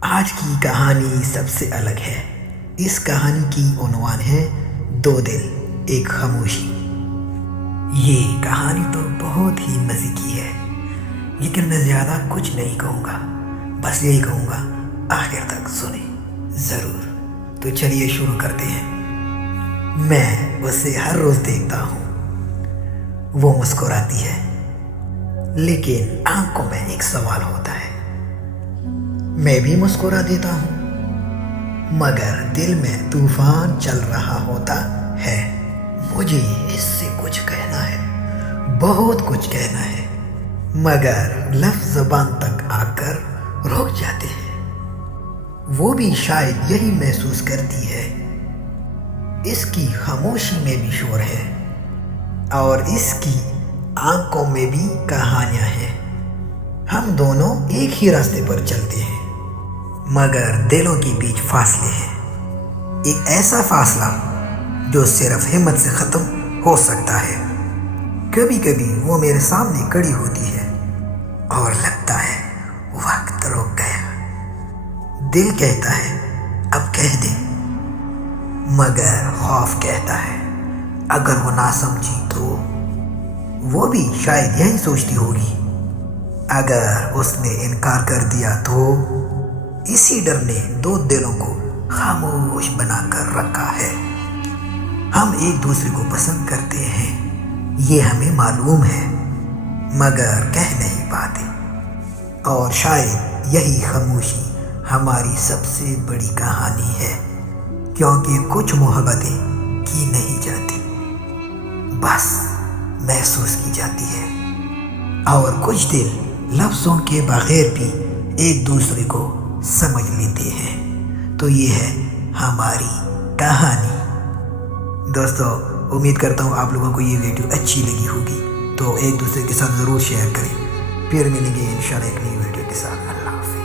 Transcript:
آج کی کہانی سب سے الگ ہے۔ اس کہانی کی عنوان ہے دو دل ایک خاموشی۔ یہ کہانی تو بہت ہی مزے کی ہے، لیکن میں زیادہ کچھ نہیں کہوں گا، بس یہی کہوں گا آخر تک سنیں ضرور۔ تو چلیے شروع کرتے ہیں۔ میں اسے ہر روز دیکھتا ہوں، وہ مسکراتی ہے، لیکن آنکھوں میں ایک سوال ہوتا ہے۔ میں بھی مسکرا دیتا ہوں، مگر دل میں طوفان چل رہا ہوتا ہے۔ مجھے اس سے کچھ کہنا ہے، بہت کچھ کہنا ہے، مگر لفظ زبان تک آ کر رک جاتے ہیں۔ وہ بھی شاید یہی محسوس کرتی ہے۔ اس کی خاموشی میں بھی شور ہے، اور اس کی آنکھوں میں بھی کہانیاں ہیں۔ ہم دونوں ایک ہی راستے پر چلتے ہیں، مگر دلوں کے بیچ فاصلے ہیں۔ ایک ایسا فاصلہ جو صرف ہمت سے ختم ہو سکتا ہے۔ کبھی کبھی وہ میرے سامنے کھڑی ہوتی ہے اور لگتا ہے وقت رک گیا۔ دل کہتا ہے اب کہہ دے، مگر خوف کہتا ہے اگر وہ نہ سمجھی تو۔ وہ بھی شاید یہی سوچتی ہوگی، اگر اس نے انکار کر دیا تو۔ اسی ڈر نے دو دلوں کو خاموش بنا کر رکھا ہے۔ ہم ایک دوسرے کو پسند کرتے ہیں، یہ ہمیں معلوم ہے، مگر کہہ نہیں پاتے۔ اور شاید یہی خاموشی ہماری سب سے بڑی کہانی ہے، کیونکہ کچھ محبتیں کی نہیں جاتی، بس محسوس کی جاتی ہے، اور کچھ دل لفظوں کے بغیر بھی ایک دوسرے کو سمجھ لیتے ہیں۔ تو یہ ہے ہماری کہانی۔ دوستو، امید کرتا ہوں آپ لوگوں کو یہ ویڈیو اچھی لگی ہوگی، تو ایک دوسرے کے ساتھ ضرور شیئر کریں۔ پھر ملیں گے انشاءاللہ ایک نئی ویڈیو کے ساتھ۔ اللہ حافظ۔